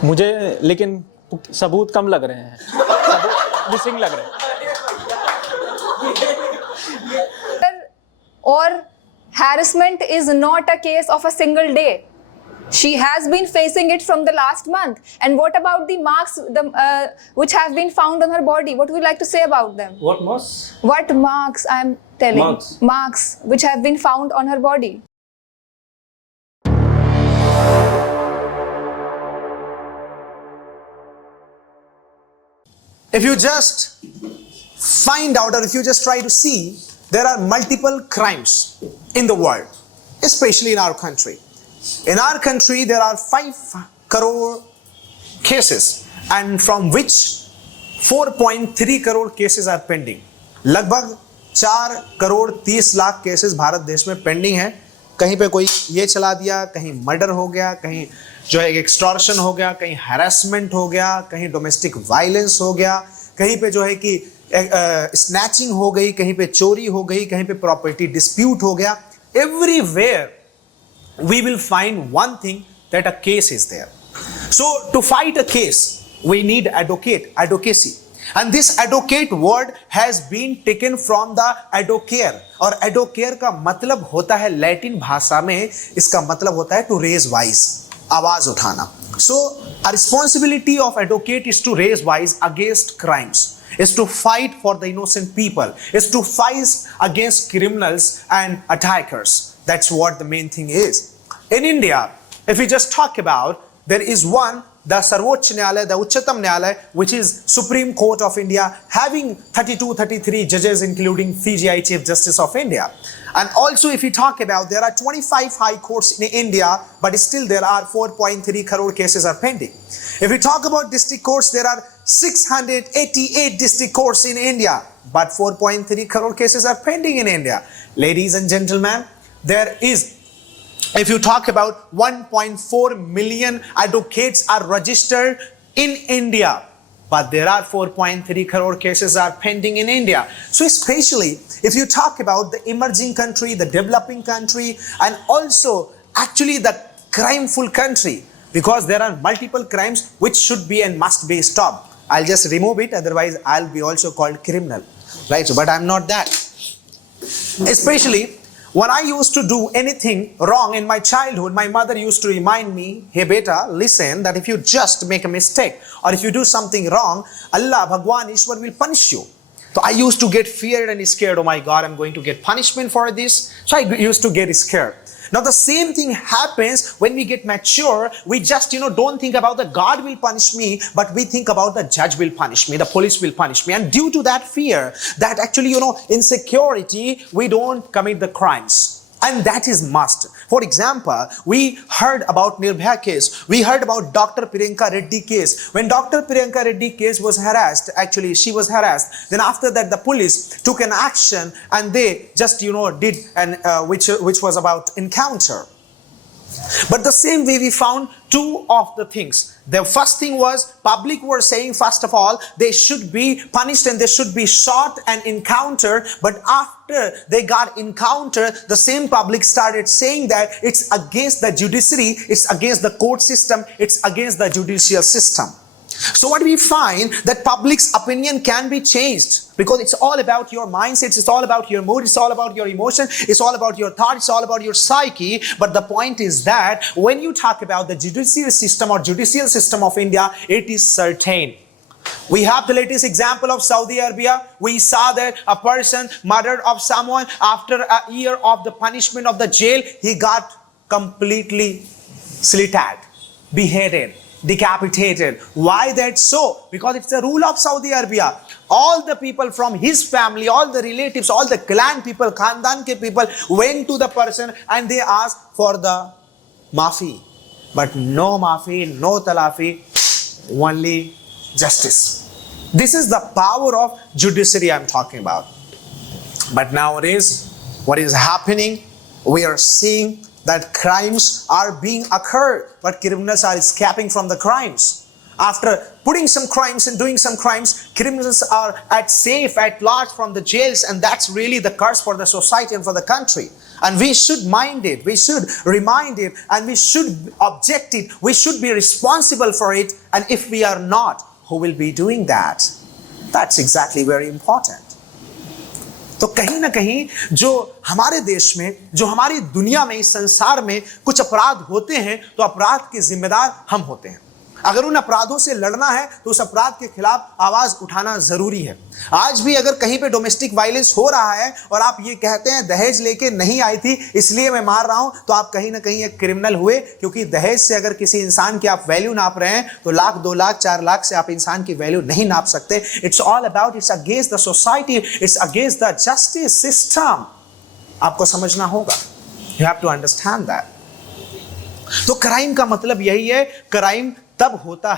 मुझे लेकिन सबूत कम लग रहे हैं, सबूत मिसिंग लग रहे हैं। Or harassment is not a case of a single day. She has been facing it from the last month. And what about the marks which have been found on her body? What would you like to say about them? What marks? What marks I am telling? Marks. Marks which have been found on her body. If you just find out, or if you just try to see, there are multiple crimes in the world, especially in our country. In our country, there are 5 crore cases, and from which 4.3 crore cases are pending. लगभग 4 crore 30 lakh cases Bharat देश में pending है। कहीं पे कोई ये चला दिया, कहीं मर्डर हो गया, कहीं जो है एक्सटॉर्शन हो गया, कहीं हैरेसमेंट हो गया, कहीं डोमेस्टिक वायलेंस हो गया, कहीं पे जो है कि स्नैचिंग हो गई, कहीं पे चोरी हो गई, कहीं पे प्रॉपर्टी डिस्प्यूट हो गया. Everywhere we will find one thing, that a case is there. So to fight a case, we need advocacy. And this advocate word has been taken from the advocare. और advocare का मतलब होता है Latin भाषा में, इसका मतलब होता है to raise voice, आवाज उठाना. So a responsibility of advocate is to raise voice against crimes, is to fight for the innocent people, is to fight against criminals and attackers. That's what the main thing is. In India, if we just talk about, there is one, the Sarvoch Nyalaya, the Uchatam Nyalaya, which is Supreme Court of India, having 32-33 judges, including CJI Chief Justice of India. And also, if we talk about, there are 25 high courts in India, but still there are 4.3 crore cases are pending. If we talk about district courts, there are 688 district courts in India, but 4.3 crore cases are pending in India. Ladies and gentlemen, there is, if you talk about 1.4 million advocates are registered in India, but there are 4.3 crore cases are pending in India. So especially if you talk about the emerging country, the developing country, and also actually the crimeful country, because there are multiple crimes which should be and must be stopped. I'll just remove it, otherwise I'll be also called criminal, right? So, but I'm not that. Especially when I used to do anything wrong in my childhood, my mother used to remind me, hey beta, listen, that if you just make a mistake or if you do something wrong, Allah, Bhagwan, Ishwar will punish you. So I used to get feared and scared, oh my God, I'm going to get punishment for this. So I used to get scared. Now the same thing happens when we get mature. We just, don't think about the God will punish me, but we think about the judge will punish me, the police will punish me. And due to that fear, that actually, insecurity, we don't commit the crimes. And that is must. For example, we heard about Nirbhaya case. We heard about Dr. Priyanka Reddy case. When Dr. Priyanka Reddy case was harassed, actually she was harassed. Then after that, the police took an action and they just, did an which was about encounter. But the same way we found 2 of the things. The first thing was public were saying, first of all, they should be punished and they should be shot and encountered. But after they got encountered, the same public started saying that it's against the judiciary, it's against the court system, it's against the judicial system. So what we find, that public's opinion can be changed, because it's all about your mindset, it's all about your mood, it's all about your emotion, it's all about your thought, it's all about your psyche. But the point is that when you talk about the judicial system or judicial system of India, it is certain. We have the latest example of Saudi Arabia. We saw that a person murdered of someone, after a year of the punishment of the jail, he got completely slitted, beheaded, decapitated. Why that so? Because it's the rule of Saudi Arabia. All the people from his family, all the relatives, all the clan people, Khandan ke people went to the person and they asked for the maafi. But no maafi, no talafi, only justice. This is the power of judiciary I'm talking about. But nowadays, what is happening? We are seeing that crimes are being occurred, but criminals are escaping from the crimes. After putting some crimes and doing some crimes, criminals are at safe, at large from the jails, and that's really the curse for the society and for the country. And we should mind it, we should remind it, and we should object it, we should be responsible for it. And if we are not, who will be doing that? That's exactly very important. तो कहीं ना कहीं जो हमारे देश में, जो हमारी दुनिया में, इस संसार में कुछ अपराध होते हैं, तो अपराध के जिम्मेदार हम होते हैं। अगर उन अपराधों से लड़ना है तो उस अपराध के खिलाफ आवाज उठाना जरूरी है। आज भी अगर कहीं पे डोमेस्टिक वायलेंस हो रहा है और आप ये कहते हैं दहेज लेके नहीं आई थी इसलिए मैं मार रहा हूं, तो आप कहीं ना कहीं एक क्रिमिनल हुए, क्योंकि दहेज से अगर किसी इंसान की आप वैल्यू नाप रहे हैं तो लाख, 2 लाख, 4 लाख से आप इंसान की वैल्यू नहीं नाप सकते। It's all about, it's against the society, it's against the justice system. आपको समझना होगा, you have to understand that. तो क्राइम का मतलब यही है, क्राइम तब होता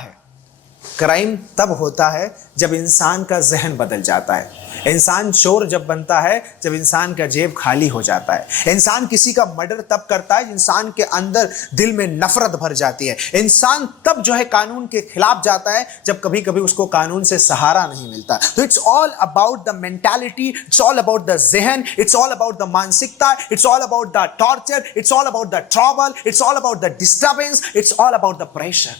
है जब इंसान का जहन बदल जाता है। इंसान चोर जब बनता है जब इंसान का जेब खाली हो जाता है। इंसान किसी का मर्डर तब करता है, इंसान के अंदर दिल में नफरत भर जाती है। इंसान तब जो है कानून के खिलाफ जाता है जब कभी कभी उसको कानून से सहारा नहीं मिलता। तो it's all about the mentality, it's all about the जहन, इट्स ऑल अबाउट द मानसिकता, it's all about the torture, it's all about the trouble, it's all about the disturbance, it's all about the pressure.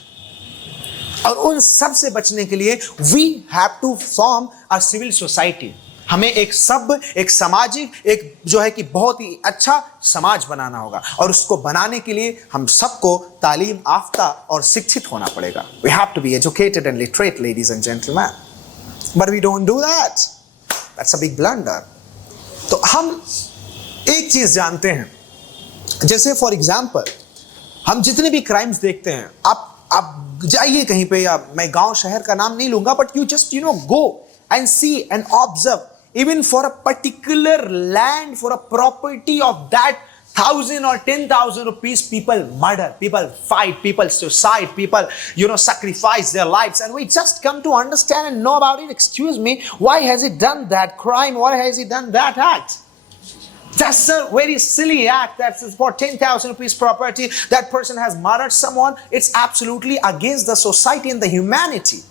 और उन सब से बचने के लिए we have to form a civil society. हमें एक सामाजिक, एक जो है कि बहुत ही अच्छा समाज बनाना होगा, और उसको बनाने के लिए हम सबको तालीम याफ्ता और शिक्षित होना पड़ेगा। We have to be educated and literate, ladies and gentleman, but we don't do that. That's a big blunder. तो हम एक चीज जानते हैं, जैसे फॉर एग्जाम्पल हम जितने भी क्राइम्स देखते हैं, आप जाइए कहीं पे, या मैं गांव शहर का नाम नहीं लूंगा, but you just go and see and observe, even for a particular land, for a property of that 1,000 or 10,000 rupees, people murder, people fight, people suicide, people sacrifice their lives, and we just come to understand and know about it. Excuse me, why has he done that crime? Why has he done that act? That's a very silly act. That's for 10,000 rupees property. That person has murdered someone. It's absolutely against the society and the humanity.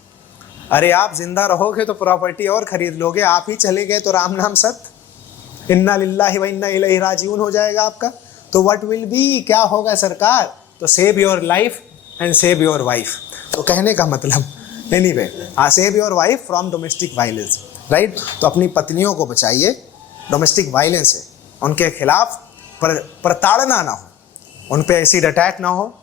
अरे आप जिंदा रहोगे तो property और खरीद लोगे, आप ही चले गए तो राम नाम सत्य, इन्ना लिल्लाहि व इन्ना इलैहि राजिऊन हो जाएगा आपका। तो व्हाट विल बी, क्या होगा सरकार? तो save your life and save your wife. तो कहने का मतलब anyway, save your wife from domestic violence, right? तो अपनी पत्नियों को बचाइए डोमेस्टिक वायलेंस से, उनके खिलाफ प्रताड़ना ना हो, उन पे एसिड अटैक ना हो,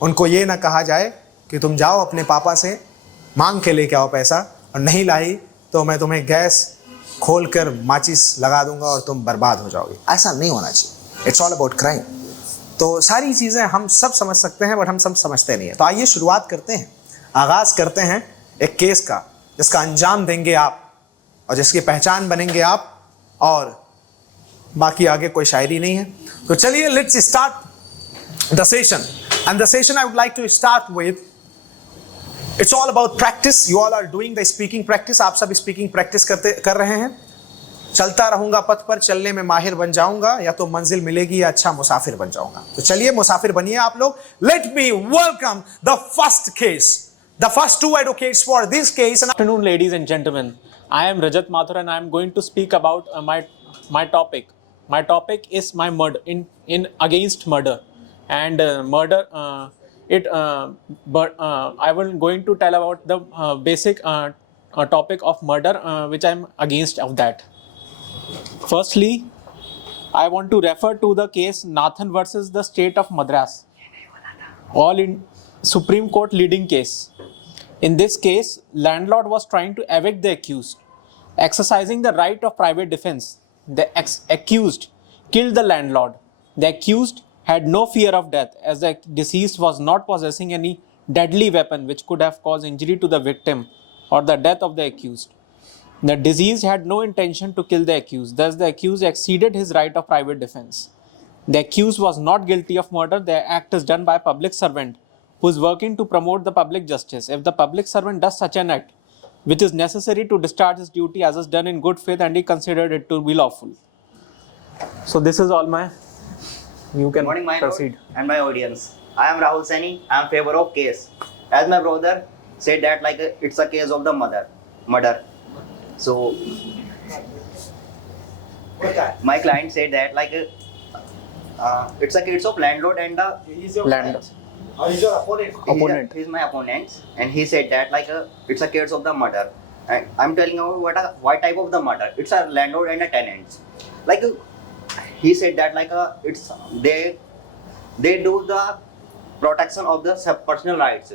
उनको ये ना कहा जाए कि तुम जाओ अपने पापा से मांग के लेके आओ पैसा, और नहीं लाई तो मैं तुम्हें गैस खोल कर माचिस लगा दूंगा और तुम बर्बाद हो जाओगे। ऐसा नहीं होना चाहिए। It's all about crime. तो सारी चीज़ें हम सब समझ सकते हैं, बट हम सब समझते नहीं है। तो आइए शुरुआत करते हैं, आगाज़ करते हैं एक केस का, जिसका अंजाम देंगे आप और जिसकी पहचान बनेंगे आप, और बाकी आगे कोई शायरी नहीं है। तो चलिए, let's start the session. And the session I would like to start with, it's all about practice. You all are doing the speaking practice. आप सब स्पीकिंग प्रैक्टिस कर रहे हैं। चलता रहूंगा पथ पर, चलने में माहिर बन जाऊंगा, या तो मंजिल मिलेगी या अच्छा मुसाफिर बन जाऊंगा। तो चलिए मुसाफिर बनिए आप लोग। Let me welcome the first case, the first two advocates for this case. Good afternoon, ladies and gentlemen. I am Rajat Mathur and I am going to speak about my topic. My topic is my murder in against murder, and murder. I will going to tell about the basic topic of murder, which I am against of that. Firstly, I want to refer to the case Nathan versus the State of Madras, all in Supreme Court leading case. In this case, landlord was trying to evict the accused, exercising the right of private defense. The accused killed the landlord. The accused had no fear of death, as the deceased was not possessing any deadly weapon which could have caused injury to the victim or the death of the accused. The deceased had no intention to kill the accused, thus the accused exceeded his right of private defense. The accused was not guilty of murder. The act is done by a public servant who is working to promote the public justice. If the public servant does such an act, which is necessary to discharge his duty as is done in good faith, and he considered it to be lawful. So this is all my... You can Good morning, my proceed. lord and my audience. I am Rahul Saini. I am favor of case. As my brother said that like it's a case of the murder. So my client said that like it's a case of landlord and the Land. He's your opponent. Opponent. He's my opponent, and he said that like it's a case of the murder. And I'm telling you what type of the murder. It's a landlord and a tenant. Like he said that like it's they do the protection of the personal rights,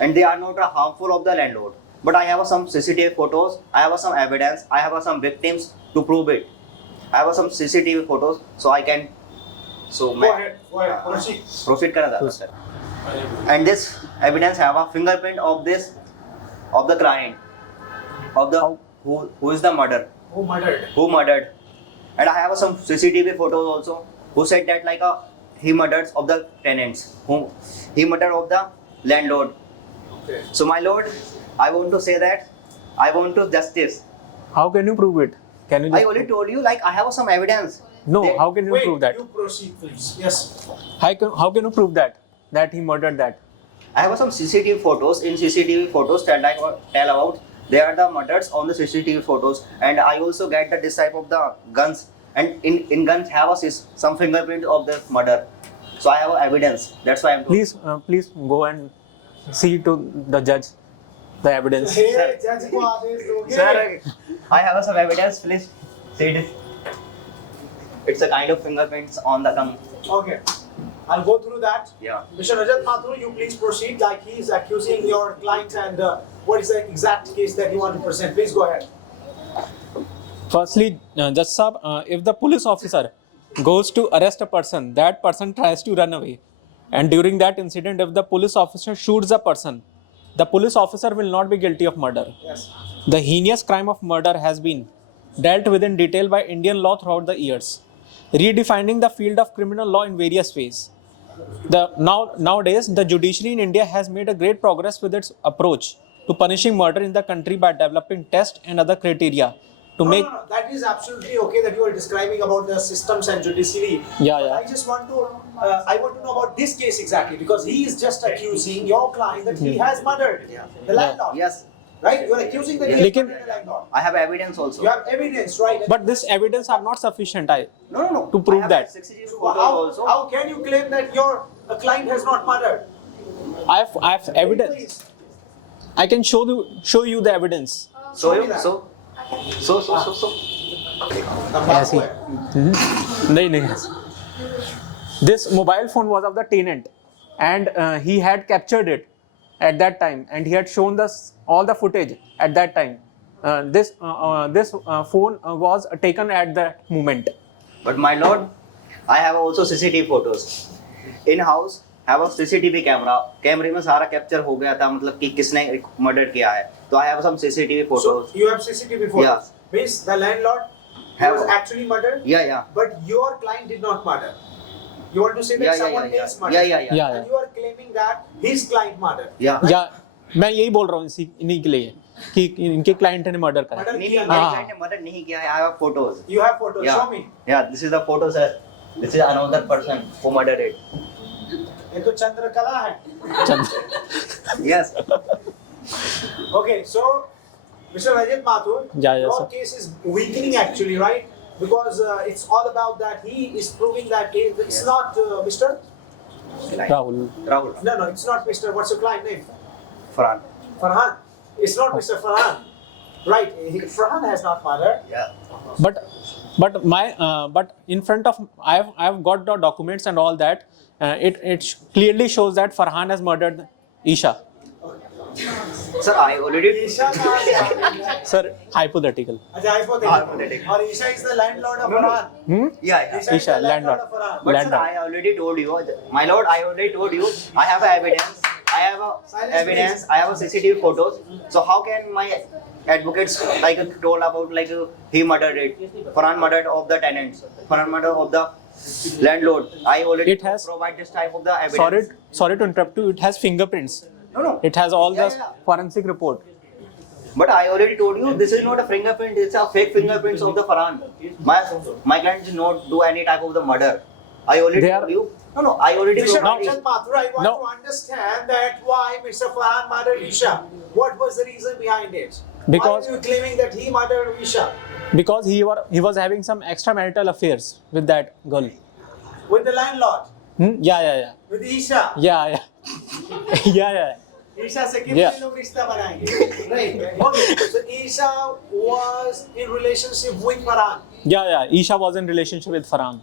and they are not harmful of the landlord. But I have some CCTV photos. I have some evidence. I have some victims to prove it. I have some CCTV photos, so I can. So Go ahead. Proceed. proceed करना चाहता हूँ, sir. And this evidence have a fingerprint of the client, of the who is the murder, Who murdered? who murdered, and I have some CCTV photos also who said that like he murdered of the tenants, whom he murdered of the landlord. Okay. So my lord, I want to say that I want to justice. How can you prove it? Can you I just already told you like I have some evidence. no? They- How can you Wait, prove that? you proceed, please. Yes. How can you prove that he murdered that? I have some CCTV photos. In CCTV photos that I tell about, they are the murders on the CCTV photos, and I also get the this type of the guns, and in guns have some fingerprint of the murder. So I have evidence. That's why I'm. Please go and see to the judge the evidence. Hey, judge को आदेश दोगे? Sir, I have some evidence. Please see this. It's a kind of fingerprints on the gun. Okay. I'll go through that. Yeah. Mr. Rajat Mathur, you please proceed. Like he is accusing your client, and what is the exact case that you want to present? Please go ahead. Firstly, Judge Sahab, if the police officer goes to arrest a person, that person tries to run away, and during that incident, if the police officer shoots the person, the police officer will not be guilty of murder. Yes. The heinous crime of murder has been dealt with in detail by Indian law throughout the years, redefining the field of criminal law in various ways. Nowadays, the judiciary in India has made a great progress with its approach to punishing murder in the country by developing tests and other criteria to make. No, that is absolutely okay that you are describing about the systems and judiciary. Yeah, But yeah. I just want to, I want to know about this case exactly, because he is just accusing your client that he has murdered the landlord. Yes, Right? You are accusing that he has Lekin- murdered the landlord. I have evidence also. You have evidence, right? But this evidence are not sufficient. No. To prove I have that. 60 So photos also. how can you claim that your client has not murdered? I have evidence. Please. I can show you the evidence. So Show me that. so. ऐसी नहीं this mobile phone was of the tenant, and he had captured it at that time, and he had shown us all the footage at that time. This phone was taken at that moment. But my lord, I have also CCTV photos. In house have a CCTV camera. कैमरे में सारा capture हो गया था, मतलब कि किसने murder किया है. तो I have some CCTV So photos. you have CCTV photos. Yeah. Means the landlord Have- was actually murdered, Yeah. but your client did not murder. You want to say that Yeah. someone else murdered? Yeah. Yeah. And you are claiming that his client murdered. Yeah. या मैं यही बोल रहा हूँ इन्हीं के लिए कि इनके क्लाइंट ने मर्डर करा. Murder नहीं, किया मेरे ना? client ने मर्डर नहीं किया है. I have photos. You have photos. Yeah. Show me. Yeah, this is the photo, sir. This is another person who murdered it. ये तो चंद्रकला है. Yes. Okay, so Mr. Rajat Mathur, Yeah, your sir. case is weakening actually, right? Because it's all about that he is proving that it's not Mr. Rahul. Rahul. No, it's not Mr. What's your client name? Farhan. Farhan. It's not Mr. Farhan. Right, Farhan has not murdered. Yeah. But in front of I have got the documents and all that. It clearly shows that Farhan has murdered Isha. Sir, I already. Isha कहाँ से आ गई है? Sir, hypothetical. अच्छा hypothetical. और Isha is the landlord of Farhan. Yeah. Isha is Isha, the landlord. of Farhan. But sir, Landlord. I already told you, my lord, I already told you, I have evidence, I have evidence, I have CCTV photos. So how can my advocates like told about like he murdered it, Farhan murdered of the tenants, Farhan murdered of the landlord. I already It has- provide this type of the evidence. Sorry to interrupt you. It has fingerprints. No. It has all Yeah, the yeah. forensic report. But I already told you, this is not a fingerprint, it's a fake fingerprints of the Farhan. My client did not do any type of the murder. I already They are- told you. No, I already Mr. told you. Rajat Mathur, I want No. to understand that why Mr. Farhan murdered Isha. What was the reason behind it? Because- why are you claiming that he murdered Isha Because he was having some extramarital affairs with that girl. with the landlord, Yeah. with Isha? Yeah. Yeah. Isha से कितने Yeah. लोग रिश्ता बनाएंगे? नहीं. Okay. So Isha was in relationship with Farhan. Yeah. Isha was in relationship with Farhan.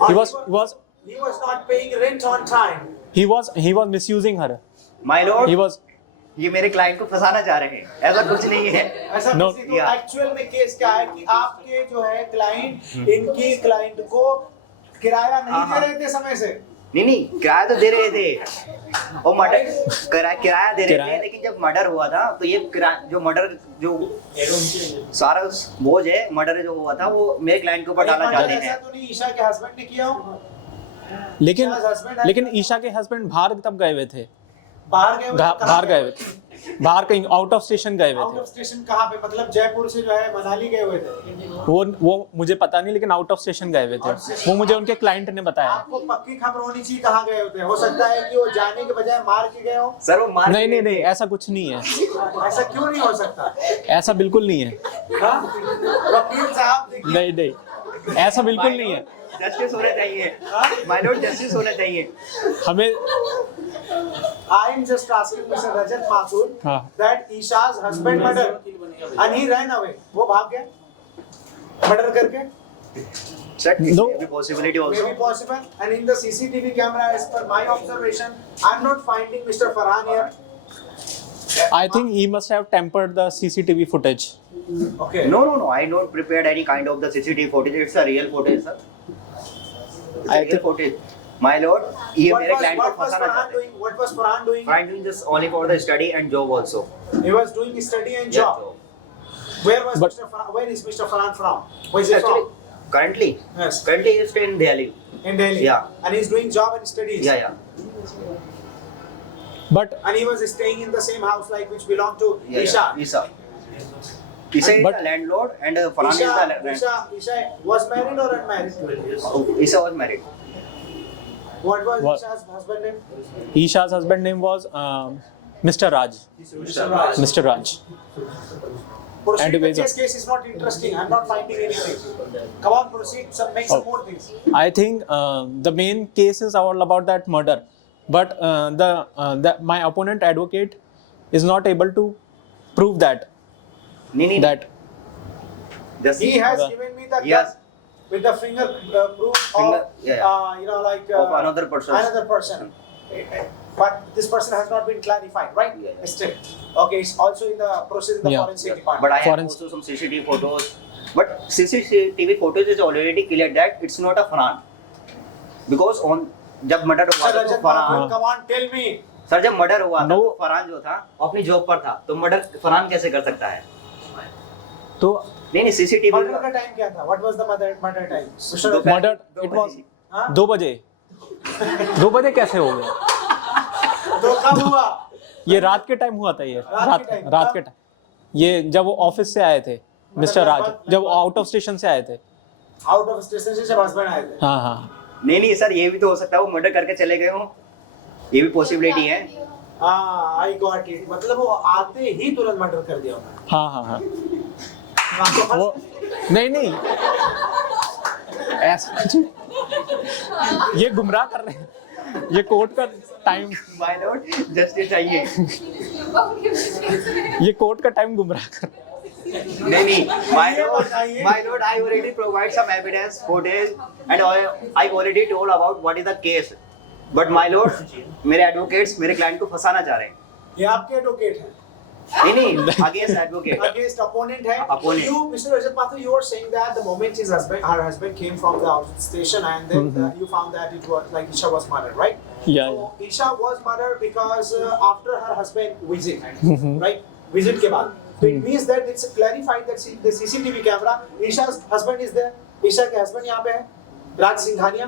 Or He was not paying rent on time. he was misusing her. My lord, He was ये मेरे client को फंसाना चाह रहे हैं, ऐसा कुछ नहीं है. ऐसा No. किसी को Yeah. एक्चुअल में केस क्या है कि आपके जो है क्लाइंट इनकी क्लाइंट को किराया नहीं दे रहे थे समय से. नहीं, किराया तो दे रहे थे और मर्डर किराया दे रहे थे, किराया- लेकिन जब मर्डर हुआ था तो ये जो मर्डर जो सारा बोझ है मर्डर जो हुआ था वो मेरे क्लाइंट के ऊपर डालना चाहते ऐसा हैं. तो नहीं ईशा के हस्बैंड ने किया हो? लेकिन Isha's husband है- लेकिन ईशा के हस्बैंड बाहर तब गए हुए थे. बाहर गए हुए थे? कहाँ बाहर गए हुए थे. बाहर कहीं आउट ऑफ स्टेशन गए हुए आउट थे. ऑफ स्टेशन कहाँ पे? मतलब जयपुर से जो है मनाली गए हुए थे. वो मुझे पता नहीं, लेकिन आउट ऑफ स्टेशन गए हुए थे. वो मुझे उनके क्लाइंट ने बताया. आपको पक्की खबर होनी चाहिए कहाँ गए होते हैं. हो सकता है कि वो जाने के बजाय मार के गए हो. सर वो मार नहीं, ऐसा कुछ नहीं है. ऐसा क्यों नहीं हो सकता? ऐसा बिल्कुल नहीं है. हाँ? वकील साहब देखिए. नहीं, ऐसा बिल्कुल नहीं है. जस्टिस होना चाहिए, माय लॉर्ड, जस्टिस होना चाहिए. हमें I am just asking Mr. Rajat Mathur हाँ. that Isha's husband murdered and he ran away. वो भाग गया मर्डर करके. Sir, No. may be possibility May also. be possible. And in the CCTV camera, as per my observation, I'm not finding Mr. Farhan here. I think he must have tempered the CCTV footage. Okay. No, I don't prepared any kind of the CCTV footage. It's a real footage, sir. It's I a real think- footage. My lord, ये मेरे client को what was फंसाना Farhan चाहते हैं. doing? What was Farhan doing? I'm doing this only for the study and job also. He was doing study and Yeah, job. Where was But- Mr. Farhan? Where is Mr. Farhan from? Where is he Actually, from? currently he is staying in Delhi. In Delhi. Yeah. And he's doing job and studies. Yeah. But And he was staying in the same house like which belonged to Yeah, Isha. Isha is But- the landlord and Farhan is the rent. Isha was married or unmarried? Isha was married. What was What? Isha's husband name? Isha's husband name was Mr. Raj. Mr. Raj. Proceed And with ways this case is not interesting. I'm not finding anything. Come on, proceed. Make some more things. I think the main case is all about that murder, but my opponent advocate is not able to prove that नहीं that just He has Okay. given me the Yes. gun with the finger proof Finger, of, yeah. like Of another person. Another person. But this person has not been clarified, right? Yeah. Still. Okay, it's also in the process in the Yeah. forensic department. But I have Forensic- also some CCTV photos. But CCTV photos is already clear that it's not a Farhan. Because on जब murder हुआ Sir, था तो Rajat Farhan Mathur, come on, tell me. Sir जब murder हुआ था No. तो फरहान जो था अपनी जॉब पर था तो मर्डर फरहान कैसे कर सकता है? तो नहीं सीसीटीवी Murder का time क्या था? What was the murder time? Mr. दोपहर- murder दो it बजे was थी। हाँ? 2 बजे 2 बजे कैसे हो गया? तो कब हुआ? ये रात के टाइम हुआ था. ये रात के time, रात कब? के टाइम ये जब वो ऑफिस से आए थे मिस्टर राज, जब आउट ऑफ स्टेशन से आए थे. Out of station से जब husband आए थे. हाँ नहीं सर ये भी तो हो सकता है वो मर्डर करके चले गए हो, ये भी पॉसिबिलिटी है. हाँ, I got it. मतलब वो आते ही तुरंत मर्डर कर दिया उन्होंने. हाँ आपको वो नहीं ऐसा कुछ ये गुमराह कर रहे हैं. ये कोर्ट का टाइम माय लॉर्ड जस्टिस चाहिए. ये कोर्ट का टाइम गुमराह कर रहे हैं. नहीं माय ये बताइए. Lord I already provide some evidence footage and I already told about what is the case. But my lord मेरे एडवोकेट्स मेरे क्लाइंट को फंसाना चाह रहे हैं. ये आपके एडवोकेट हैं. नहीं अगेंस्ट एडवोकेट. Against opponent है. Opponent. You, Mr. Rajat Mathur, you were saying that the moment her husband came from the station and then you found that it was like Isha was murdered, right? Yeah, So Isha was murdered because after her husband visit, right? Visit के बाद. So it means that it's clarified that the CCTV camera, Isha's husband is there. Isha के husband यहाँ पे है. राज सिंघानिया.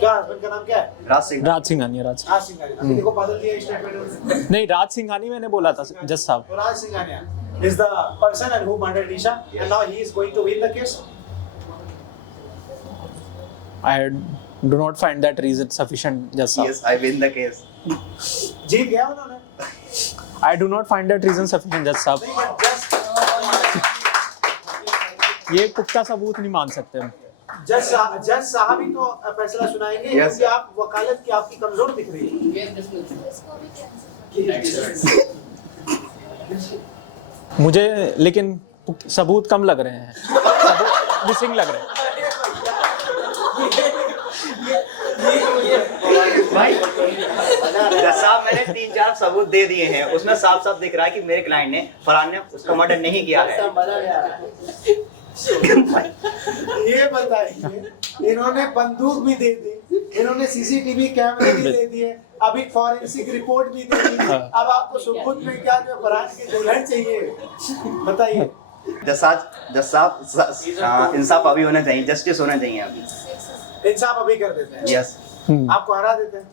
क्या husband का नाम क्या है? राज सिंह. राज सिंघानिया. राज सिंघानिया. अभी देखो बदल दिया स्टेटमेंट. नहीं राज सिंघानी मैंने बोला था जज साहब. So Raj Singhania is the person and who murdered Isha, and now he is going to win the case. I do not find that reason sufficient, Judge Saab. Yes, I win the case. जीत गया उन्होंने. I do not find that reason sufficient, Judge Saab. ये पुख्ता सबूत नहीं मान सकते हम. जज साहब ही तो फैसला सुनाएंगे Yes, क्योंकि आप वकालत की आपकी कमजोर दिख रही है. मुझे लेकिन सबूत कम लग रहे हैं, सबूत मिसिंग लग रहे हैं. भाई जज साहब मैंने 3-4 सबूत दे दिए हैं, उसमें साफ साफ दिख रहा है कि मेरे क्लाइंट ने फरहान ने उसका मर्डर नहीं किया है. ये बताइए, इन्होंने बंदूक भी दे दी, इन्होंने सीसीटीवी कैमरे भी दे दिए, अभी फॉरेंसिक रिपोर्ट भी दे दी, अब आपको सबूत में क्या जो फरहान की दुल्हन चाहिए, बताइए. जज साहब इंसाफ अभी होना चाहिए, जस्टिस होना चाहिए अभी. इंसाफ अभी कर देते हैं. यस. आपको हरा देते हैं.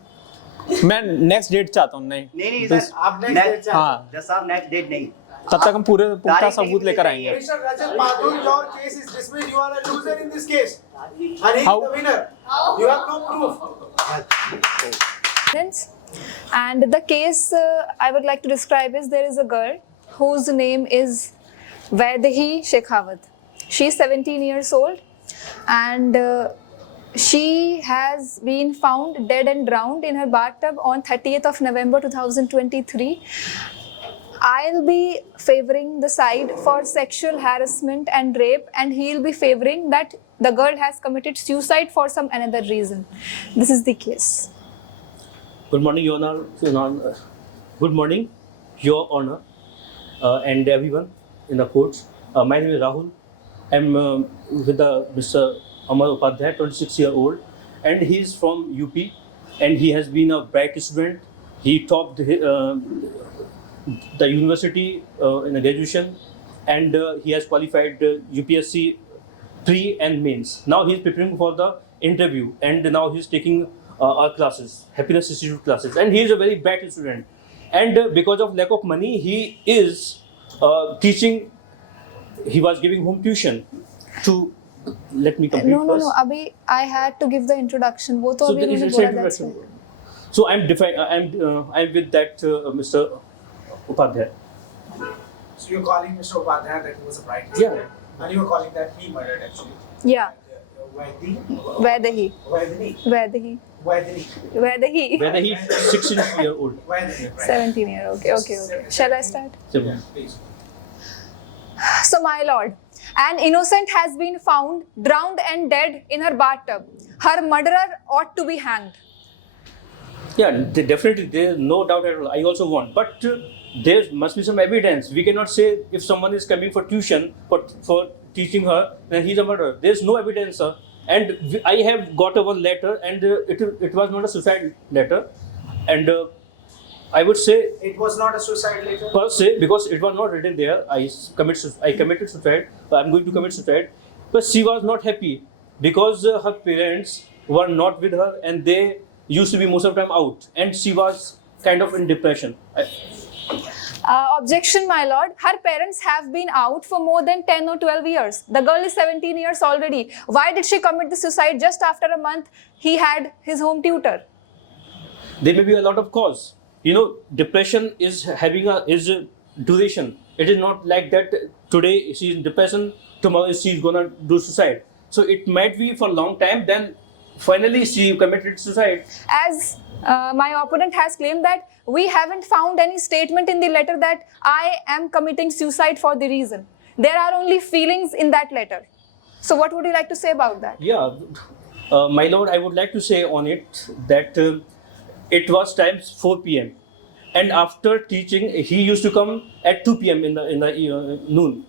मैं नेक्स्ट डेट चाहता हूँ. नहीं सर, आप next date चाहते हैं. हाँ, जज साहब नेक्स्ट डेट नहीं. तब तक हम पूरे पुख्ता सबूत लेकर आएंगे. Mr. Rajat Mathur, your case is dismissed. You are a loser in this case. And he is How? the winner. You have no proof. And the case I would like to describe is there is a girl whose name is Vaidehi Shekhawat. She is 17 years old and she has been found dead and drowned in her bathtub on 30th of November 2023. I'll be favoring the side for sexual harassment and rape, and he'll be favoring that the girl has committed suicide for some another reason. This is the case. Good morning, Your Honor. Good morning, Your Honor, and everyone in the courts. My name is Rahul. I'm with Mr. Amar Upadhyay, 26-year-old, and he is from UP, and he has been a bright student. He topped the university in a graduation, and he has qualified UPSC pre and mains. Now he is preparing for the interview, and now he is taking our classes, Happiness Institute classes, and he is a very bright student. And because of lack of money, he is teaching. He was giving home tuition to. Let me complete No. first. Abhi, I had to give the introduction. वो तो So अभी there is उन्होंने a बोला that's introduction. why. So I'm with that Mr. Upadhyay. So you're calling Mr. Upadhyay that he was a bright Yeah. student, and you were calling that he murdered actually. Yeah, Vaidehi. Whether Vaidehi. Whether he's 16-year-old. 17 year. Okay. Shall I start? Please. So, my lord, an innocent has been found drowned and dead in her bathtub. Her murderer ought to be hanged. Yeah, definitely, there is no doubt at all. I also want, but there must be some evidence. We cannot say if someone is coming for tuition for teaching her, then he's a murderer. There is no evidence, sir. And I have got one letter, and it was not a suicide letter, and I would say It was not a suicide letter. per se, because it was not written there. I committed suicide. I'm going to commit suicide, but she was not happy because her parents were not with her, and they used to be most of the time out, and she was kind of in depression. Objection, my lord. Her parents have been out for more than 10 or 12 years. The girl is 17 years already. Why did she commit the suicide just after a month he had his home tutor? There may be a lot of cause. You know, depression is having a duration. It is not like that today she is in depression, tomorrow she is gonna do suicide. So it might be for a long time, then finally she committed suicide. As my opponent has claimed that we haven't found any statement in the letter that I am committing suicide for the reason. There are only feelings in that letter. So what would you like to say about that? Yeah, my lord, I would like to say on it that it was times 4 p.m. and after teaching, he used to come at 2 p.m. in the noon.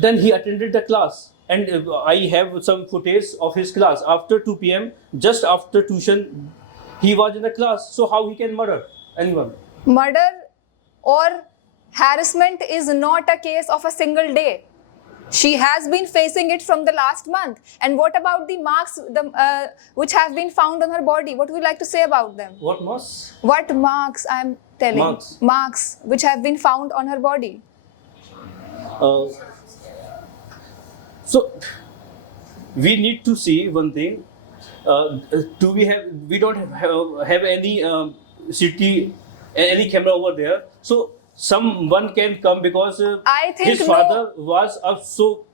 Then he attended the class, and I have some footage of his class. After 2 p.m., just after tuition, he was in the class. So how he can murder anyone? Murder or harassment is not a case of a single day. She has been facing it from the last month. And what about the marks which have been found on her body? What would you like to say about them? What was? What marks I'm telling? Marks. Marks which have been found on her body. So we need to see one thing. We don't have any city, any camera over there. So someone can come because I think his no. father was a so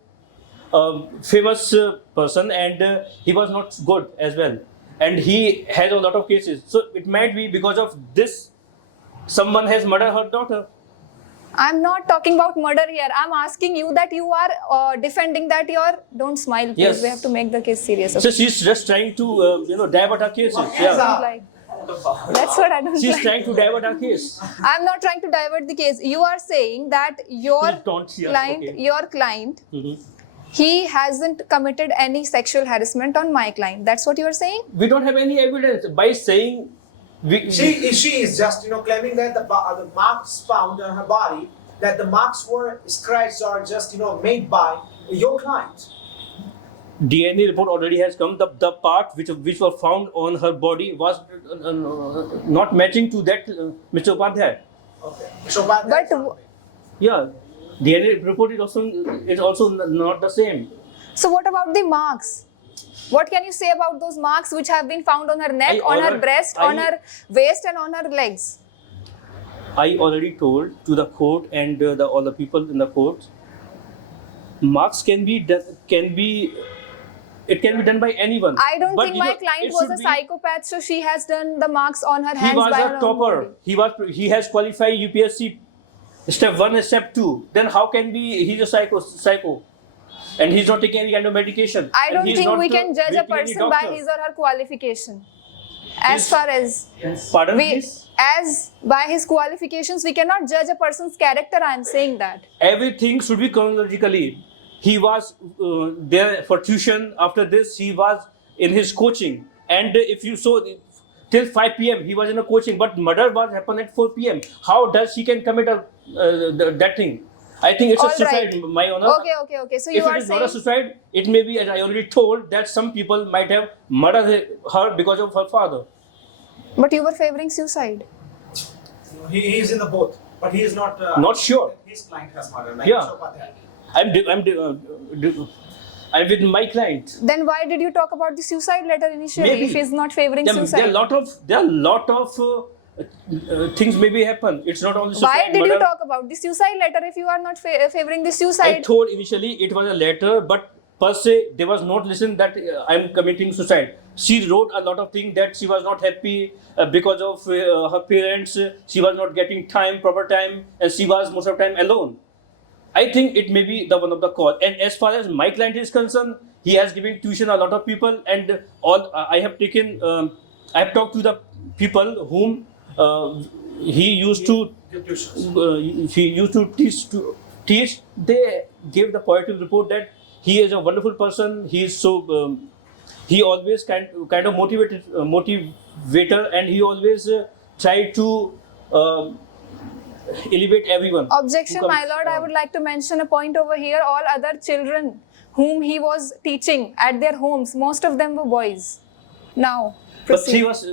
famous person, and he was not good as well, and he has a lot of cases. So it might be because of this, someone has murdered her daughter. I'm not talking about murder here. I'm asking you that you are defending that you're. Don't smile, please. Yes. We have to make the case serious. So Okay? she's just trying to divert her cases. I Yeah, don't like. That's what I don't she's like. trying to divert her case. I'm not trying to divert the case. You are saying that your Please don't see us, client, okay. your client, Mhm. he hasn't committed any sexual harassment on my client. That's what you are saying? We don't have any evidence by saying She is just, claiming that the marks found on her body, that the marks were scratched or just, made by your client. DNA report already has come. The part which were found on her body was not matching to that Mr. Upadhyay. Okay. So, but But Yeah, DNA report is also not the same. so what about the marks? What can you say about those marks which have been found on her neck, on her breast, on her waist, and on her legs? I already told to the court and all the people in the court. Marks can be it can be done by anyone. I don't But, think you my know, client it was should a be- psychopath, so she has done the marks on her He hands was by a her own topper. body. He has qualified UPSC step 1 and step 2. Then how can be he's a psycho? And he's not taking any kind of medication. I And don't he's think not, we can judge a visiting any person by doctor. his or her qualification. As Yes. far as Pardon, we, please? as by his qualifications, we cannot judge a person's character. I am saying that. Everything should be chronologically. He was there for tuition. After this, he was in his coaching. And if you saw till 5 p.m. he was in a coaching, but murder was happened at 4 p.m. How does he can commit that thing? I think it's All a suicide, right. my honor. Okay. So you If are it is saying not a suicide, it may be, as I already told, that some people might have murdered her because of her father. but you were favoring suicide. he is in the boat, but he is not. Not sure. His client has murdered. Yeah. I'm with my client. Then why did you talk about the suicide letter initially Maybe. if he's not favoring There suicide? are a lot of things maybe happen. It's not only suicide. Why did you murder. talk about the suicide letter if you are not favoring the I suicide? told initially it was a letter, but per se there was not listen that I'm committing suicide. She wrote a lot of things that she was not happy because of her parents. She was not getting proper time, and she was most of the time alone. I think it may be the one of the cause. And as far as my client is concerned, he has given tuition a lot of people, and all I have taken. I have talked to the people whom he used to teach. They gave the positive report that he is a wonderful person. He is so he always kind of motivator, and he always tried to elevate everyone. Objection, who my comes- lord. I would like to mention a point over here. All other children whom he was teaching at their homes, most of them were boys. Now, But he proceed. was.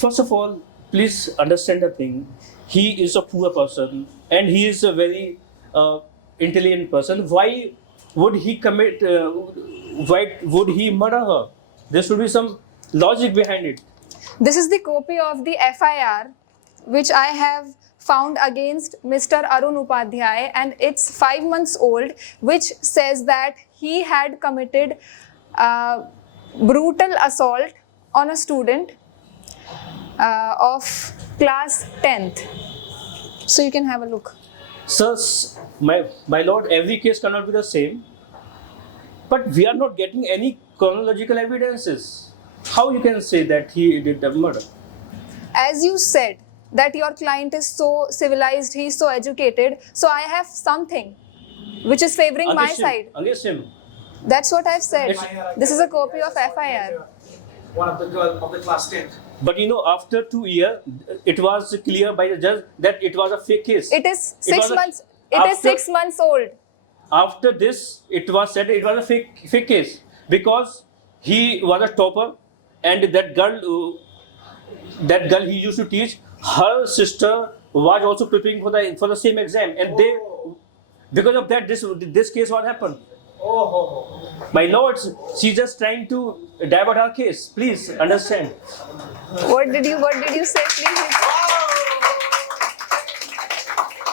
First of all, please understand the thing. He is a poor person, and he is a very intelligent person. Why would he commit? Why would he murder her? There should be some logic behind it. This is the copy of the FIR which I have found against Mr. Arun Upadhyay, and it's 5 months old, which says that he had committed brutal assault on a student of class 10th. So you can have a look. Sirs, my lord, every case cannot be the same. But we are not getting any chronological evidences. How you can say that he did the murder? As you said that your client is so civilized, he is so educated, so I have something which is favoring my Against him, side. Against him. That's what I've said. It's- This is a copy of FIR. One of the girl of the class 10th. But after 2 years, it was clear by the judge that it was a fake case. It is It 6 was a- months. It is after- 6 months old. After this, it was said it was a fake case because he was a topper, and that girl he used to teach, her sister was also preparing for the same exam, and they, because of that, this case what happened. My lords, she's just trying to divert our case. Please understand. What did you say, please?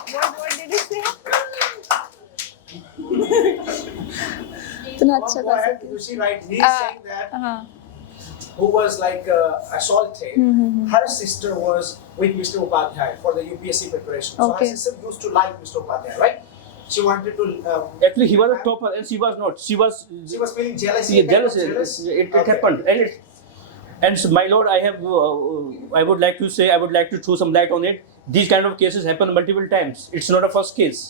What did you say? इतना अच्छा Go था ahead. You see, right? He's saying that हाँ. who was like assaulted, her sister was with Mr. Upadhyay for the UPSC preparation. So Okay. her sister used to like Mr. Upadhyay, right? She wanted to. Actually, he was a topper and she was not. She was feeling jealousy. yeah, jealous. It Okay. happened. And so, my lord, I would like to say, I would like to throw some light on it. These kind of cases happen multiple times. It's not a first case.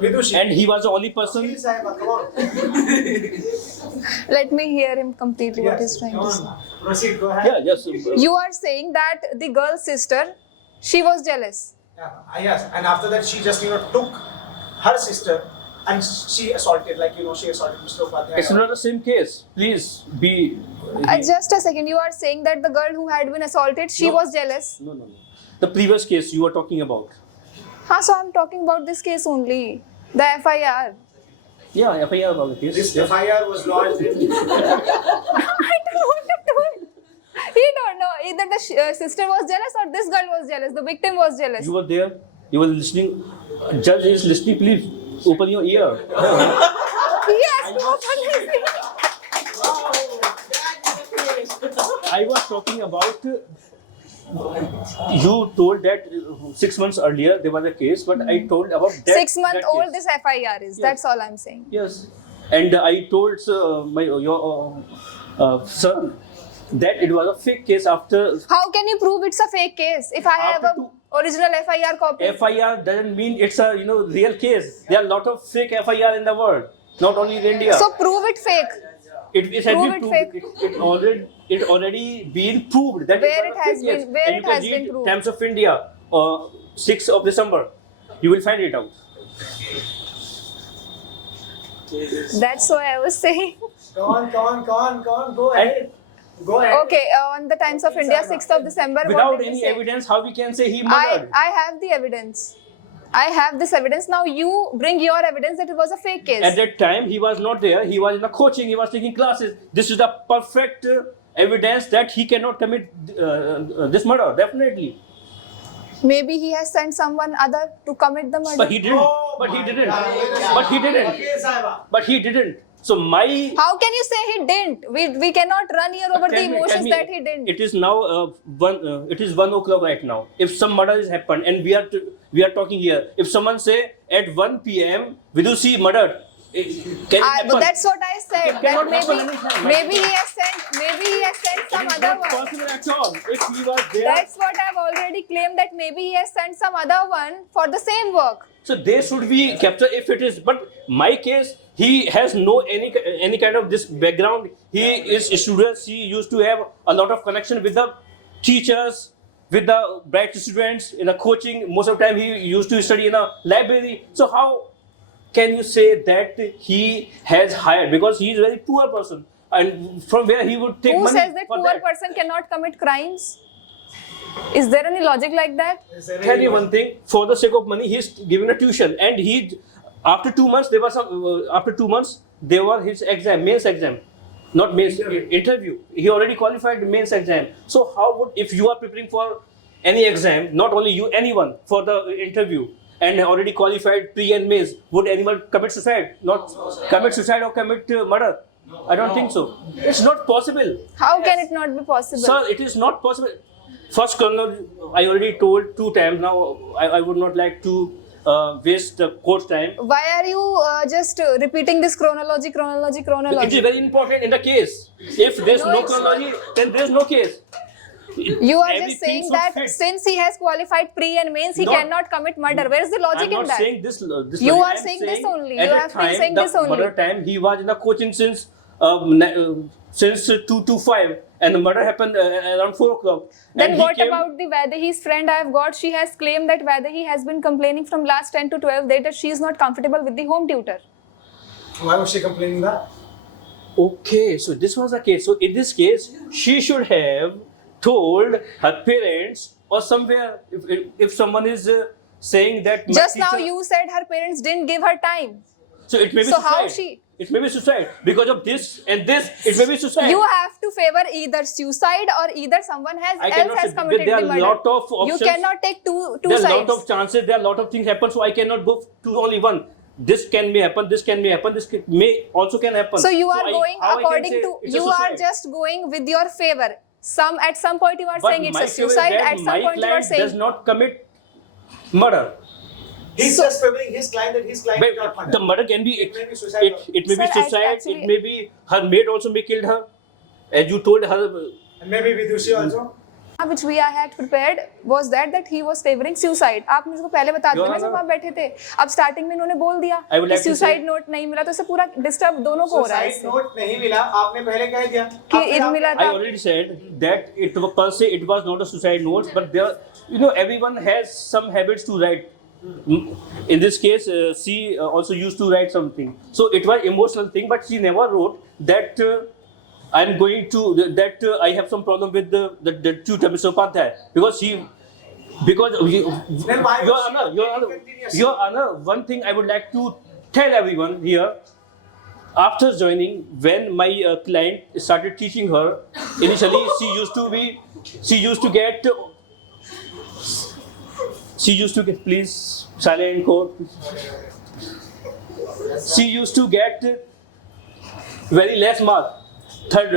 Vidushi. And he was the only person. Please, Sahiba, come on. Let me hear him completely what he's Yes, trying come to say. on. Proceed, go ahead. Yeah, yes. You are saying that the girl's sister, she was jealous. Yes, and after that she just took her sister and she assaulted, she assaulted Mr. Upadhyay. It's not the same case. Please be. Just a second, you are saying that the girl who had been assaulted, she No. was jealous. No. The previous case you were talking about. So I'm talking about this case only, the FIR. Yeah, FIR about the case. This Yeah. FIR was lodged in. I don't know what to do. He don't know. Either the sister was jealous or this girl was jealous. The victim was jealous. You were there. You were listening. Judge is listening. Please open your ear. He has to open his ear. I was talking about. You told that 6 months earlier there was a case, but I told about that. 6 month that old case. this FIR is. That's all I'm saying. Yes, and I told your son that it was a fake case after. How can you prove it's a fake case if I have After a original FIR copy? FIR doesn't mean it's a real case. There are a lot of fake FIR in the world, not only in India. So prove it fake. It has prove been it proved. It already been proved that Where was it a has fake case. been- where And it you can has read been proved? Times of India, 6th of December. You will find it out. That's why I was saying. Come on, go ahead. Go ahead. Okay, on the Times of India, 6th of December. what Without did you any say? evidence, how we can say he I murdered? have the evidence. I have this evidence. Now you bring your evidence that it was a fake case. At that time, he was not there. He was in the coaching. He was taking classes. This is the perfect evidence that he cannot commit this murder. Definitely. Maybe he has sent someone other to commit the murder. But he didn't. But he didn't. But he didn't. Okay, Sahiba. But he didn't. So my. How can you say he didn't? We cannot run here over the Tell me- tell emotions me, that he didn't. It is now it is 1 o'clock right now. If some murder has happened and we are talking here, if someone say at 1 p.m. Vidushi murdered, can it happen? But that's what I said. It That cannot happen anytime. maybe he has sent some It is other not one. possible at all. If he was there, That's what I've already claimed, that maybe he has sent some other one for the same work. so they should be captured if it is. But my case, he has no any kind of this background. He is a student. He used to have a lot of connection with the teachers, with the bright students in the coaching. Most of the time, he used to study in a library. So how can you say that he has hired? Because he is a very poor person, and from where he would take Who money says that for poor that? person cannot commit crimes? Is there any logic like that? Tell you one thing, for the sake of money, he's giving a tuition, and he, after 2 months, there was some. After 2 months, there was his exam, mains exam, not mains interview. He already qualified the mains exam. So how would, if you are preparing for any exam, not only you, anyone for the interview, and already qualified pre and mains, would anyone commit suicide? Not commit suicide or commit murder? I don't think so. It's not possible. How can it not be possible? Sir, it is not possible. First chronology, I already told 2 times. Now, I would not like to waste the court time. Why are you just repeating this chronology? It is very important in the case. If there is No, no it's chronology, then there is no case. You are Everything just saying should that fit. since he has qualified pre and mains, he No. cannot commit murder. Where is the logic I'm not in that? saying this. You logic. are I'm saying this only. At You the have been time, saying the this only. murder time, he was in the coaching since 2 to 5, and the murder happened around 4 o'clock. Then And he what came- about the Vaidehi's friend I have got? She has claimed that Vaidehi has been complaining from last 10 to 12 days that she is not comfortable with the home tutor. Why was she complaining that? Okay, so this was the case. So in this case, she should have told her parents or somewhere. If someone is saying that my Just now teacher- you said her parents didn't give her time. So it may be So suicide. how she- It may be suicide because of this and this. It may be suicide. You have to favor either suicide or either someone I else cannot has say- committed there are the murder. lot of You options. cannot take two There are sides. lot of chances. There are lot of things happen. So I cannot go to only one. This can may happen. This can may happen. This may also can happen. So you are going how I can according say to, it's a you are suicide? just going with your favor. At some point you are But saying it's my a favor is suicide. that At some my point you are client does saying not commit murder. He's just favoring his client that his client But did not murder. the murder can be It may be suicide. it may be Sir, suicide. actually- It may be her maid also may killed her, as you told her. And maybe Vidushi also. which we had prepared was that he was favoring suicide. आप मुझको पहले बता Your देना जब Honor, आप बैठे थे. अब स्टार्टिंग में इन्होंने बोल दिया I would कि like to suicide say- note नहीं मिला तो इससे पूरा डिस्टर्ब दोनों को हो रहा है Suicide इससे. note नहीं मिला, आपने पहले कह दिया. कि अब फिर इन आप- मिला I था. already said that it was per se it was not a suicide note, but there, you know, everyone has some habits to write. In this case, she also used to write something. So it was emotional thing, but she never wrote that I'm going to that I have some problem with the tutor, Mr. Upadhyay, because Then why Your was she Honor, not Your getting Honor, continuous? Your Honor, one thing I would like to tell everyone here. After joining, when my client started teaching her, initially she used to get, please, silent court. She used to get very less mark, third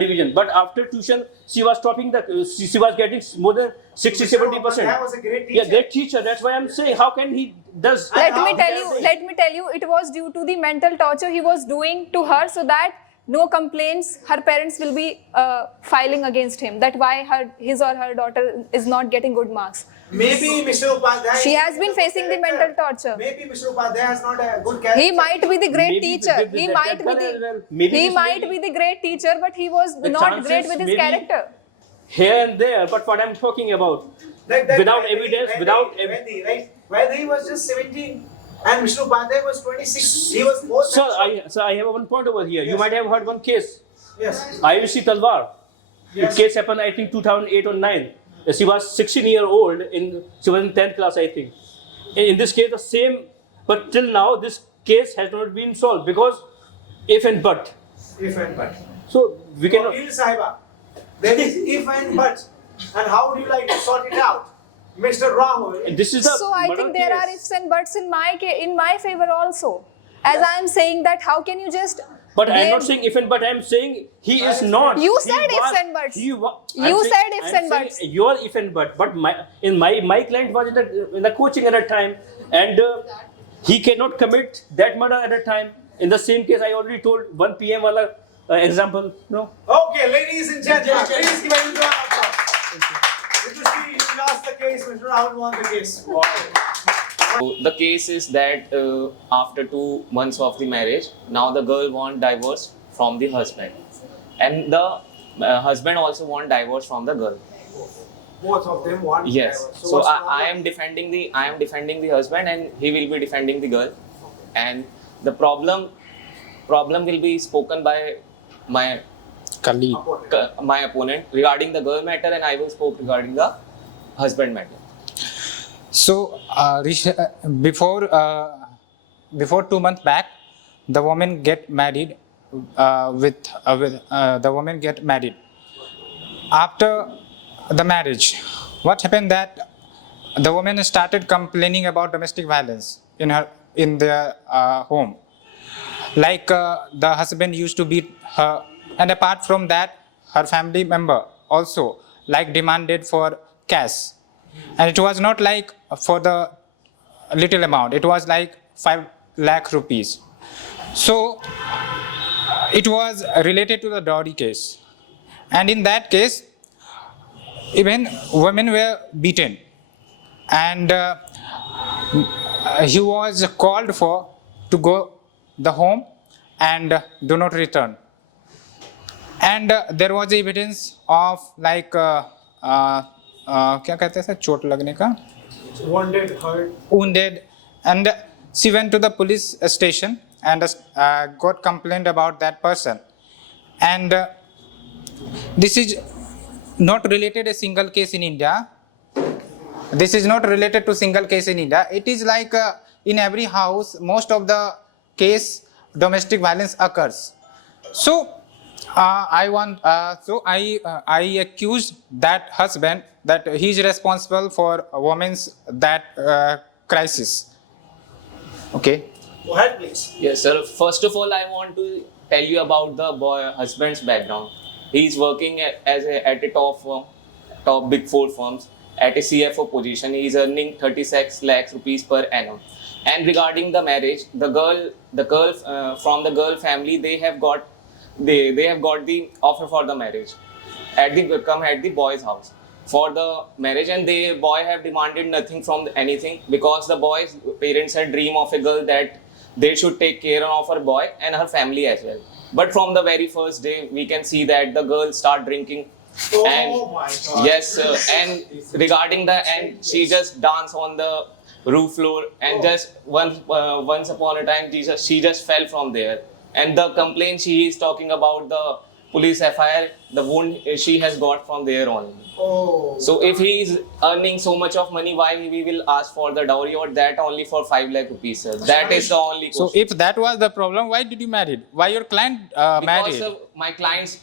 division. But after tuition, she was topping she was getting more than 60-70%. That was a great teacher. Yeah, great teacher. That's why I'm saying, how can he does? Let how me he tell does you. it. Let me tell you. It was due to the mental torture he was doing to her, so that no complaints her parents will be filing against him. That why his or her daughter is not getting good marks. Maybe Mr. Upadhyay. She has been facing the mental torture. Maybe Mr. Upadhyay has not a good character. He might be the great Maybe teacher. with He that might be girl as well. Maybe he this might maybe- be the great teacher, but he was The not chances great with his maybe- character. Here and there, but what I'm talking about, That without when evidence, when without right? When he was just 17 and Mr. Upadhyay was 26, he was more Sir, than I have one point over here. You Yes. might have heard one case. yes. IUC Talwar. Yes. The case happened, I think, 2008 or 9. She was 16-year-old. She was in 10th class, I think. In this case, the same. But till now, this case has not been solved because if and but. If and but. So we cannot. Wakil Sahiba, there is if and but. And how would you like to sort it out? Mr. Rahul. This is the So I murder think there are case. ifs and buts in my favor also. As I am saying that, how can you just? But I'm blame- not saying if and but. I'm saying he is not. You He said ifs was- and buts. He wa- You I'm said saying- ifs I'm and saying buts. Your if and but. But my client was in the coaching at that time, and he cannot commit that murder at that time. In the same case, I already told 1 p.m. wala example. No. Okay, ladies and gentlemen, please give a round of applause. Vidushi, you lost the case. Mr. Rahul won the case. Wow. So the case is that after 2 months of the marriage, now the girl want divorce from the husband, and the husband also want divorce from the girl. Both of them want Yes. divorce. So what's I wrong? am defending the husband, and he will be defending the girl, and the problem will be spoken by my Colleague. opponent regarding the girl matter, and I will spoke regarding the husband matter. So before 2 months back, the woman get married. The woman get married. After the marriage, what happened that the woman started complaining about domestic violence in their home. Like the husband used to beat her, and apart from that, her family member also like demanded for cash. And it was not like for the little amount, it was like 5 lakh rupees. So it was related to the dowry case. And in that case, even women were beaten. And he was called for to go the home and do not return. And there was evidence of like क्या कहते हैं sir चोट लगने का Wounded, hurt. wounded, and she went to the police station and got complained about that person. And this is not related a single case in India. This is not related to single case in India. It is like in every house, most of the case domestic violence occurs. So I accuse that husband that he is responsible for a woman's that crisis. Okay. Go ahead, please. Yes, sir. First of all, I want to tell you about the husband's background. He's working at a top firm, top big four firms at a CFO position. He's earning 36 lakhs rupees per annum. And regarding the marriage, the girl from the girl family, they have got the offer for the marriage at the boy's house for the marriage, and the boy have demanded nothing from anything, because the boy's parents had dream of a girl that they should take care of her boy and her family as well. But from the very first day, we can see that the girl start drinking. Oh my God. Yes, and regarding and she just dance on the roof floor, and just once upon a time, she just fell from there. And the complaint she is talking about, the police FIR, the wound she has got from there only. Oh. So if he is earning so much of money, why we will ask for the dowry, or that only for 5 lakh rupees, sir? That is the only question. So if that was the problem, why did you marry? Why your client married?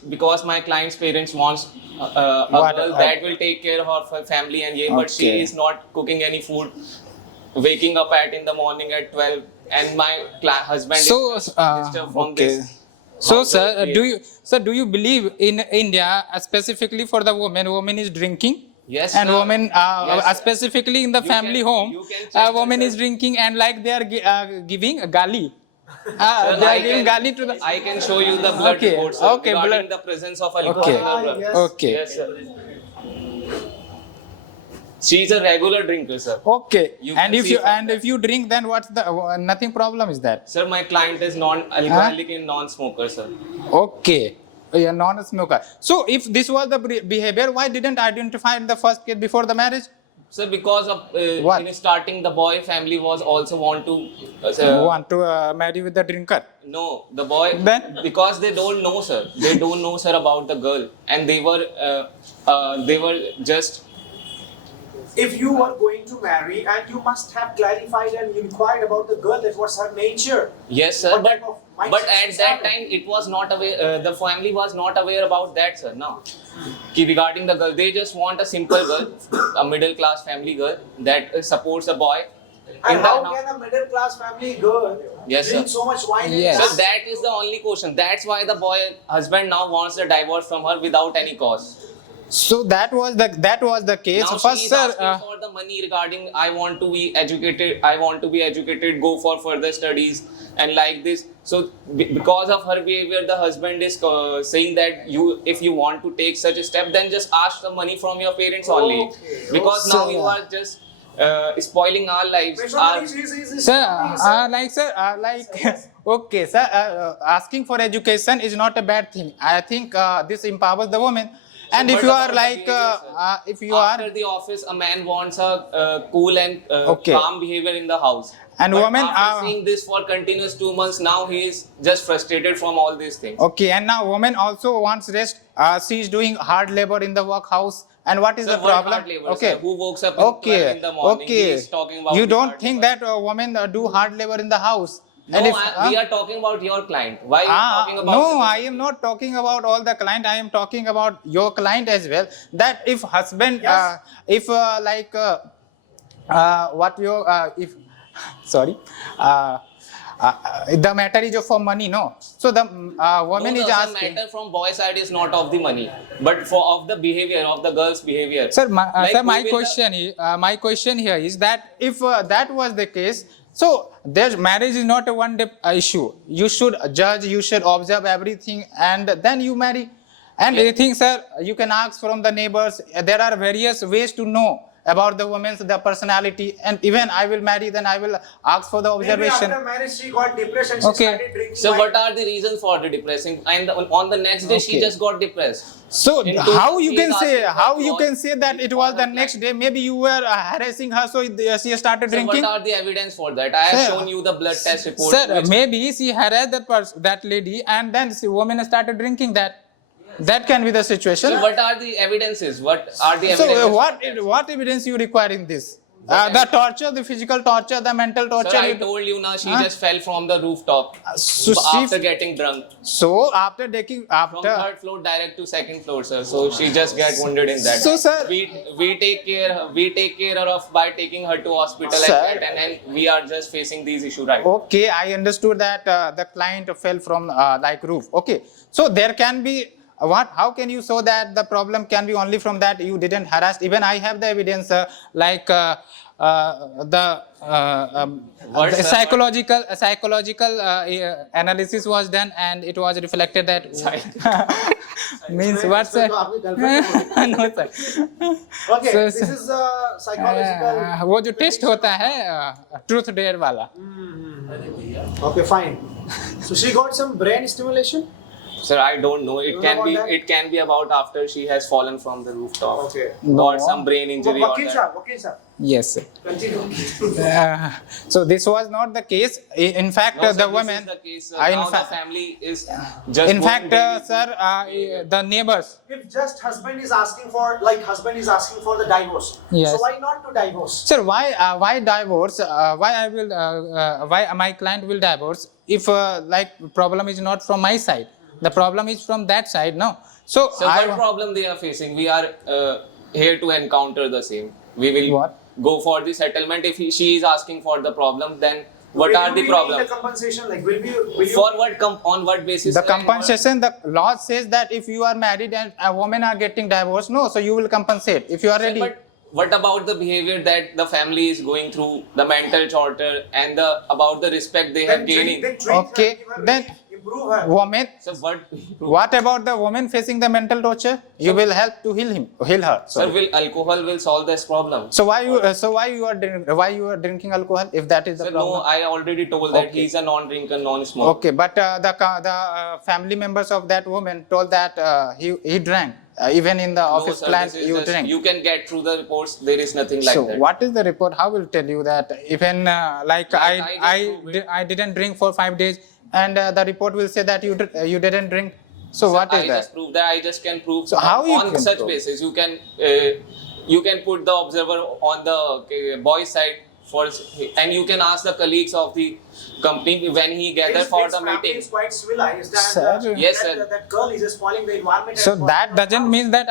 Because my client's parents wants a girl that will take care of her family and but she Okay. is not cooking any food, waking up in the morning at 12, and my husband So is disturbed from okay. this. So How sir, the- do you believe in India specifically for the woman is drinking? Yes, And sir. woman Yes, sir. specifically in the You family can- home, you can check woman that, is sir. drinking, and like they are giving a gali. Sir, They are giving gali to the. I can show you the blood Okay, report, sir, okay, regarding blood- the presence of a liquor Okay. in her blood. Yes. Okay. Yes, sir. She is a regular drinker, sir. Okay. You And can if see you from if you drink, then what's the nothing problem is that? Sir, my client is non-alcoholic and non-smoker, sir. Okay. A non-smoker. So if this was the behavior, why didn't identify in the first case before the marriage? Sir, because of What? in starting, the boy family was also want to Want to marry with the drinker? no, the boy, Then? because they don't know, sir. They don't know, sir, about the girl, and they were just. If you were going to marry, and you must have clarified and inquired about the girl, that what's her nature. Yes, sir. What But, type of mindset but at she's that having. time, it was not aware. The family was not aware about that, sir. No. Regarding the girl, they just want a simple girl, a middle-class family girl that supports a boy. And in the how house. can a middle class family girl Yes, drink sir. so much wine? and Yes. So dance? that is the only question. That's why the husband now wants the divorce from her without any cause. So that was the case. Now First, she is sir. asking for the money regarding I want to be educated, go for further studies, and like this. So because of her behavior, the husband is saying that if you want to take such a step, then just ask the money from your parents only. Okay. Because So, now you are just spoiling our lives. Okay, sir. Asking for education is not a bad thing. I think this empowers the woman. And if But you are about the like, behavior, sir. if you are, After the office, a man wants a cool and Okay. calm behavior in the house. And But women after are- seeing this for continuous 2 months, now he is just frustrated from all these things. okay, and now woman also wants rest. She is doing hard labor in the workhouse. And what is Sir, the what problem? hard labor, Okay. sir? Who wakes up at 12 in the morning? He is talking about You the don't hard think labor. that women do hard labor in the house? No, And if, we are talking about your client. Why are you talking about no, the- I am not talking about all the client. I am talking about your client as well. That if husband, Yes. if what your if sorry, the matter is for money, no. So the woman No, is the asking. matter from boy side is not of the money, but of the behavior of the girl's behavior. Sir, Like, sir, who my will my question here is that if that was the case, so there's marriage is not a one-day issue. You should judge, you should observe everything, and then you marry. And I think, sir, you can ask from the neighbors. There are various ways to know about the woman's the personality, and even I will marry, then I will ask for the Maybe observation. after marriage she got depressed and she Okay. started drinking So wine. what are the reasons for the depressing? And on the next day, she Okay. just got depressed. So In how two, you he can is say asking for that it was the next day? Maybe you were harassing her, so she started So drinking. what are the evidence for that? I have Sir, shown you the blood test report. Sir, which- maybe she harassed that lady, and then the woman started drinking that. That can be the situation. So what are the evidences? What are the So evidences? what evidence you require in this? The torture, the physical torture, the mental torture. Sir, I told you now, she just fell from the rooftop So after she- getting drunk. So after taking From third floor direct to second floor, sir. So she just got wounded in that. So, sir- we take care of by taking her to hospital Sir- and that, and we are just facing these issues right. Okay, I understood that the client fell from like roof. Okay, so there can be what? How can you show that the problem can be only from that you didn't harass? Even I have the evidence, What, the sir? psychological analysis was done, and it was reflected that means what, sir? No, sir. Okay, So, this is a psychological. वो जो test होता है truth dare वाला. Okay, fine. So she got some brain stimulation. Sir, I don't know. It You can know be about that? it can be about after she has fallen from the rooftop. Okay. Got some brain injury or Vakil that. sir. Yes, sir. Continue. So this was not the case. In fact, No, sir, the this woman. is the case, sir. In Now fact- the family is just In going fact, daily. sir, the neighbors. If just husband is asking for the divorce, Yes. so why not to divorce? Sir, why divorce? Why my client will divorce if like problem is not from my side? The problem is from that side, no. So So what problem they are facing? We are here to encounter the same. We will What? go for the settlement. If she is asking for the problem, then what Will are you the be problems? paying the compensation? Like, will you? For what on what basis? the sir, and what- compensation, the law says that if you are married and a woman are getting divorced, no, so you will compensate if you are Sir, ready. but what about the behavior that the family is going through, the mental torture, and about the respect they have gaining? Then treat Okay, her, give her then- relief, improve her. Woman. So what? What about the woman facing the mental torture? You will help to heal her. Sir, Sorry. will alcohol will solve this problem? So why you are drinking alcohol if that is the Sir, problem? no, I already told that Okay. he's a non-drinker, non-smoker. Okay, but the family members of that woman told that he drank. Even in the No, office sir, plant, this is you just- drank. You can get through the reports. There is nothing like So that. what is the report? How will tell you that even Like I just prove I didn't drink for 5 days, and the report will say that you didn't drink. So Sir, what is I that? just prove that. I just can prove. So how you on can such prove? basis you can put the observer on the boys side first, and you can ask the colleagues of the company when he gather His- for his the family meeting. is quite civilized. And, Sir. Yes, that, sir. That girl is just spoiling the environment. So and that spoiling doesn't the mean that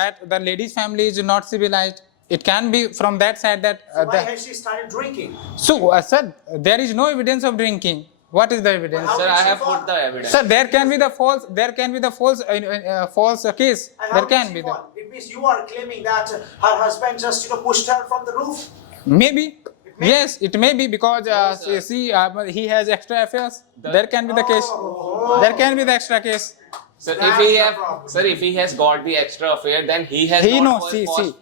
that the lady's family is not civilized. It can be from that side that house. So why has she started drinking? so sir, there is no evidence of drinking. What is the evidence? How Sir, did I she have fall? put the evidence. Sir, there can be the false false case. And how There did can she be fall? It means you are claiming that her husband just pushed her from the roof. maybe. may- Yes, it may be because sir. see, he has extra affairs. There can be the case. Oh. There can be the extra case. Sir, if That's he the have, problem. sir, if he has got the extra affair, then he has He not knows. See.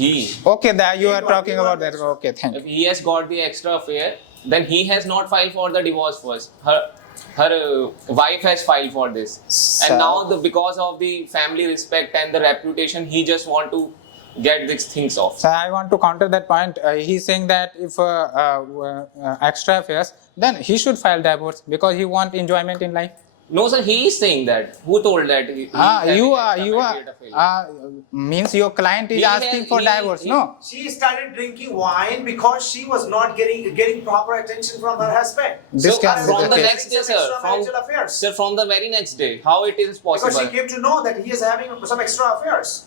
He. Okay, that you are got- talking he got about that. extra. Okay, thank you. If he has got the extra affair, then he has not filed for the divorce first. Her wife has filed for this, Sir. and now because of the family respect and the reputation, he just want to get these things off. So I want to counter that point. He's saying that if extra affairs, then he should file divorce because he want enjoyment in life. No, sir, he is saying that. Who told that? He having You extramarital affair? are means your client is He asking has- for he- divorce. he- No. She started drinking wine because she was not getting proper attention from her husband. This So, can be from the the case. next day, Some sir, extramarital affairs. sir, from the very next day, how it is Because possible? she came to know that he is having some extra affairs.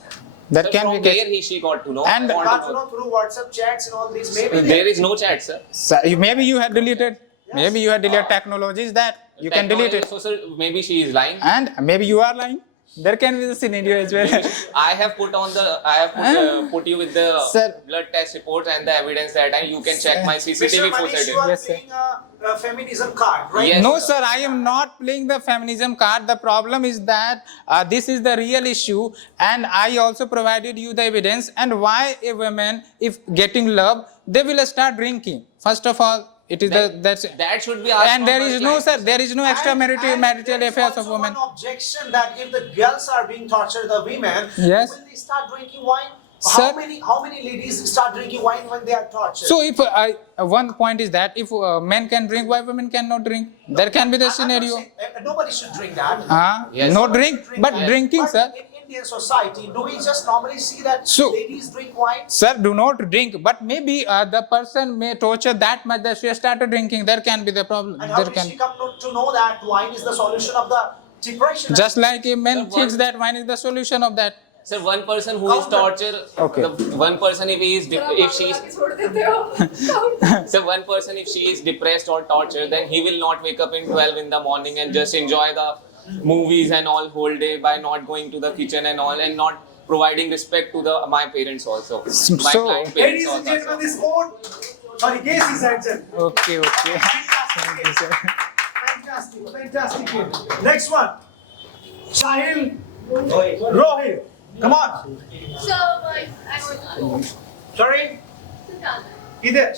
That Sir, can from be where case. she got to know? And- want Got to to know. know through WhatsApp chats and all these. Maybe There is no chat, sir. So, maybe you had deleted. Maybe you had deleted technologies that you can delete it. So, sir, maybe she is lying. And maybe you are lying. There can be the scenario as well. I have put put you with the Sir. blood test reports and the evidence that, and you can check my Mr. CCTV Manish, footage. you are Yes, sir. playing a feminism card, right? Yes. No, sir, I am not playing the feminism card. The problem is that this is the real issue, and I also provided you the evidence. And why a woman, if getting love, they will start drinking. First of all, it is that's. That should be asked And from there her is no, client. sir, there is no extramarital And marital there is affairs of also women. one objection that if the girls are being tortured, the women, Yes. will they start drinking wine? Sir. How many ladies start drinking wine when they are tortured? So if one point is that if men can drink, why women cannot drink? There can be the I'm not scenario. saying- nobody should drink that. Yes. No Nobody drink, should but that. drinking, But sir. In Indian society, do we just normally see that So- ladies drink wine? Sir, do not drink, but maybe the person may torture that much that she has started drinking. There can be the problem. And how There did can, she come to know that wine is the solution of the depression? just like a man Sir, thinks one- that wine is the solution of that. Sir, one person who is torture, Okay. the one person if he is if she is so one person if she is depressed or tortured, then he will not wake up in 12 in the morning and just enjoy the movies and all whole day by not going to the kitchen and all and not providing respect to the my parents also. My So- client parents Ladies and also. gentlemen, this court, sorry, case is adjourned. Okay, okay. Fantastic case. Fantastic, fantastic case. Next one. Sahil Rohit. Come on. So, like, I want to Sorry? sit down. Either.